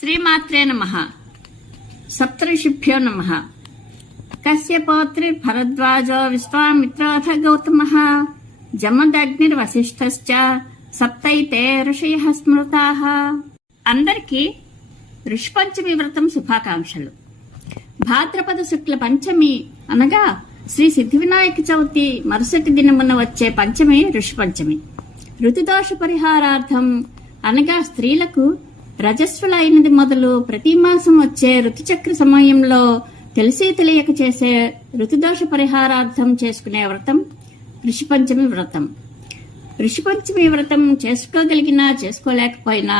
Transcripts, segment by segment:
శ్రీమాత్రే నమ. సప్తఋషిభ్యో నమ. కశ్యపోత్రిర్భరద్వాజో విశ్వామిత్రాథ గౌతమ. జమదగ్నిర్వశిష్ఠశ్చ సప్తైతే ఋషయ స్మృతా. అందరికీ ఋషిపంచమి వ్రతం శుభాకాంక్షలు. భాద్రపద శుక్ల పంచమి అనగా శ్రీ సిద్ధివినాయక చవితి మరుసటి దినమున వచ్చే పంచమి ఋషి పంచమి ఋతుదోష పరిహారార్థం అనగా స్త్రీలకు రజస్సులైనది మొదలు ప్రతి మాసం వచ్చే ఋతుచక్ర సమయంలో తెలిసి తెలియక చేసే ఋతుదోష పరిహారార్థం చేసుకునే వ్రతం ఋషిపంచమి వ్రతం. ఋషిపంచమి వ్రతం చేసుకోగలిగినా చేసుకోలేకపోయినా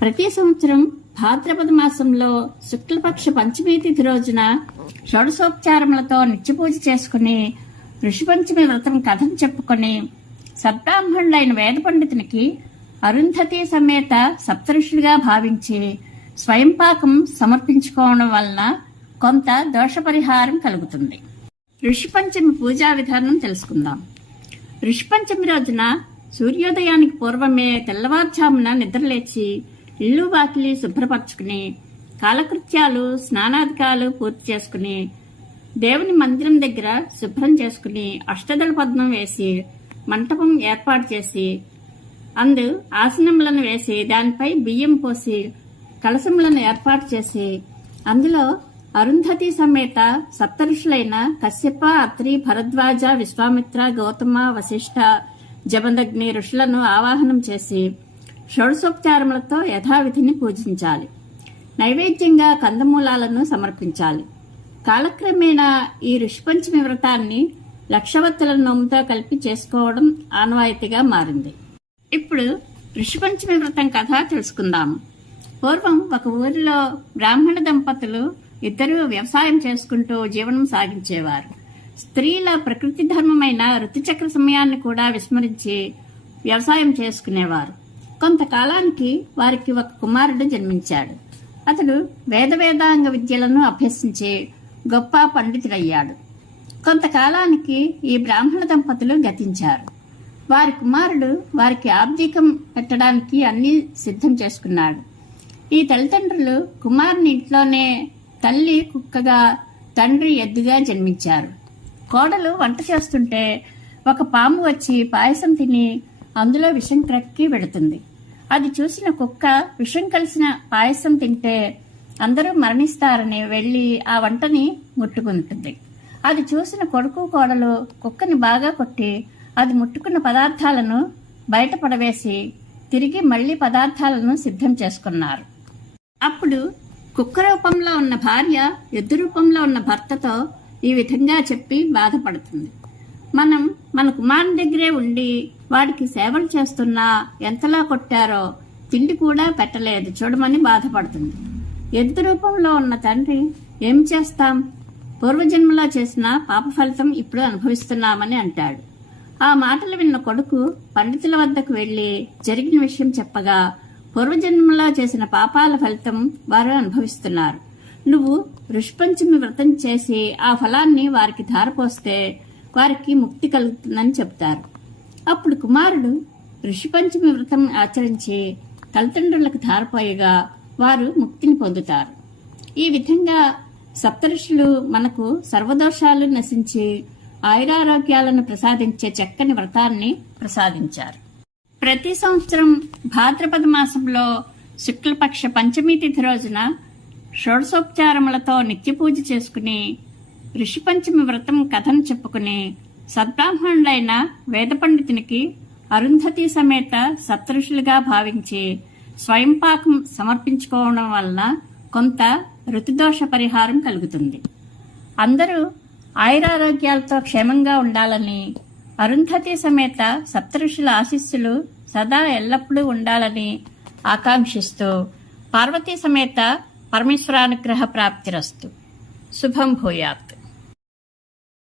ప్రతి సంవత్సరం భాద్రపద మాసంలో శుక్లపక్ష పంచమి తిథి రోజున షోడశోపచారములతో నిత్యపూజ చేసుకుని ఋషిపంచమి వ్రతం కథను చెప్పుకొని సద్బ్రాహ్మణులైన వేద పండితునికి అరుంధతి సమేత సప్తఋషులుగా భావించి స్వయంపాకం సమర్పించుకోవడం వలన కొంత దోష పరిహారం కలుగుతుంది. ఋషిపంచమి పూజా విధానం తెలుసుకుందాం. ఋషిపంచమి రోజున సూర్యోదయానికి పూర్వమే తెల్లవారుజామున నిద్రలేచి ఇల్లు వాకిలి శుభ్రపరచుకుని కాలకృత్యాలు స్నానాధికాలు పూర్తి చేసుకుని దేవుని మందిరం దగ్గర శుభ్రం చేసుకుని అష్టదళ పద్మం వేసి మంటపం ఏర్పాటు చేసి అందు ఆసనములను వేసి దానిపై బియ్యం పోసి కలశములను ఏర్పాటు చేసి అందులో అరుంధతి సమేత సప్తరుషులైన కశ్యప అత్రి భరద్వాజ విశ్వామిత్ర గౌతమ వశిష్ఠ జమదగ్ని ఋషులను ఆవాహనం చేసి షోడశోపచారములతో యథావిధిని పూజించాలి. నైవేద్యంగా కందమూలాలను సమర్పించాలి. కాలక్రమేణా ఈ ఋషిపంచమి వ్రతాన్ని లక్షవత్తుల నోముతో కలిపి చేసుకోవడం ఆనవాయితీగా మారింది. ఇప్పుడు ఋషిపంచమి వ్రతం కథ తెలుసుకుందాము పూర్వం ఒక ఊరిలో బ్రాహ్మణ దంపతులు ఇద్దరు వ్యవసాయం చేసుకుంటూ జీవనం సాగించేవారు. స్త్రీల ప్రకృతి ధర్మమైన ఋతుచక్ర సమయాన్ని కూడా విస్మరించి వ్యవసాయం చేసుకునేవారు. కొంతకాలానికి వారికి ఒక కుమారుడు జన్మించాడు. అతడు వేద వేదాంగ విద్యలను అభ్యసించి గొప్ప పండితుడయ్యాడు. కొంతకాలానికి ఈ బ్రాహ్మణ దంపతులు గతించారు. వారి కుమారుడు వారికి ఆబ్జికం పెట్టడానికి అన్ని సిద్ధం చేసుకున్నాడు. ఈ తల్లిదండ్రులు కుమారుని ఇంట్లోనే తల్లి కుక్కగా తండ్రి ఎద్దుగా జన్మించారు. కోడలు వంట చేస్తుంటే ఒక పాము వచ్చి పాయసం తిని అందులో విషం క్రక్కి వెళుతుంది. అది చూసిన కుక్క విషం కలిసిన పాయసం తింటే అందరూ మరణిస్తారని వెళ్ళి ఆ వంటని ముట్టుకుంటుంది. అది చూసిన కొడుకు కోడలు కుక్కని బాగా కొట్టి అది ముట్టుకున్న పదార్థాలను బయట పడవేసి తిరిగి మళ్ళీ పదార్థాలను సిద్ధం చేసుకున్నారు. అప్పుడు కుక్క రూపంలో ఉన్న భార్య ఎద్దు రూపంలో ఉన్న భర్తతో ఈ విధంగా చెప్పి బాధపడుతుంది. మనం మన కుమారుని దగ్గరే ఉండి వాడికి సేవలు చేస్తున్నా ఎంతలా కొట్టారో తిండి కూడా పెట్టలేదు. చూడమని బాధపడుతుంది. ఎద్దు రూపంలో ఉన్న తండ్రి ఏం చేస్తాం? పూర్వజన్మలో చేసిన పాప ఫలితం ఇప్పుడు అనుభవిస్తున్నామని అంటాడు. ఆ మాటలు విన్న కొడుకు పండితుల వద్దకు వెళ్ళి జరిగిన విషయం చెప్పగా పూర్వజన్మలో చేసిన పాపాల ఫలితం వారు అనుభవిస్తున్నారు. నువ్వు ఋషిపంచమి వ్రతం చేసి ఆ ఫలాన్ని వారికి ధారపోస్తే వారికి ముక్తి కలుగుతుందని చెప్తారు అప్పుడు కుమారుడు ఋషిపంచమి వ్రతం ఆచరించి తల్లిదండ్రులకు ధారపోయగా వారు ముక్తిని పొందుతారు. ఈ విధంగా సప్తఋషులు మనకు సర్వదోషాలు నశించి ఆయురారోగ్యాలను ప్రసాదించే చక్కని వ్రతాన్ని ప్రసాదించారు. ప్రతి సంవత్సరం భాద్రపద మాసంలో శుక్లపక్ష పంచమి తిథి రోజున షోడశోపచారములతో నిత్య పూజ చేసుకుని ఋషి పంచమి వ్రతం కథను చెప్పుకుని సద్బ్రాహ్మణులైన వేద పండితునికి అరుంధతి సమేత సప్తఋషులుగా భావించి స్వయంపాకం సమర్పించుకోవడం వలన కొంత ఋతుదోష పరిహారం కలుగుతుంది. అందరూ ఆయురారోగ్యాలతో క్షేమంగా ఉండాలని అరుంధతి సమేత సప్తఋషుల ఆశీస్సులు సదా ఎల్లప్పుడూ ఉండాలని ఆకాంక్షిస్తూ పార్వతీ సమేత పరమేశ్వరానుగ్రహ ప్రాప్తిరస్తు. శుభం భూయాత్.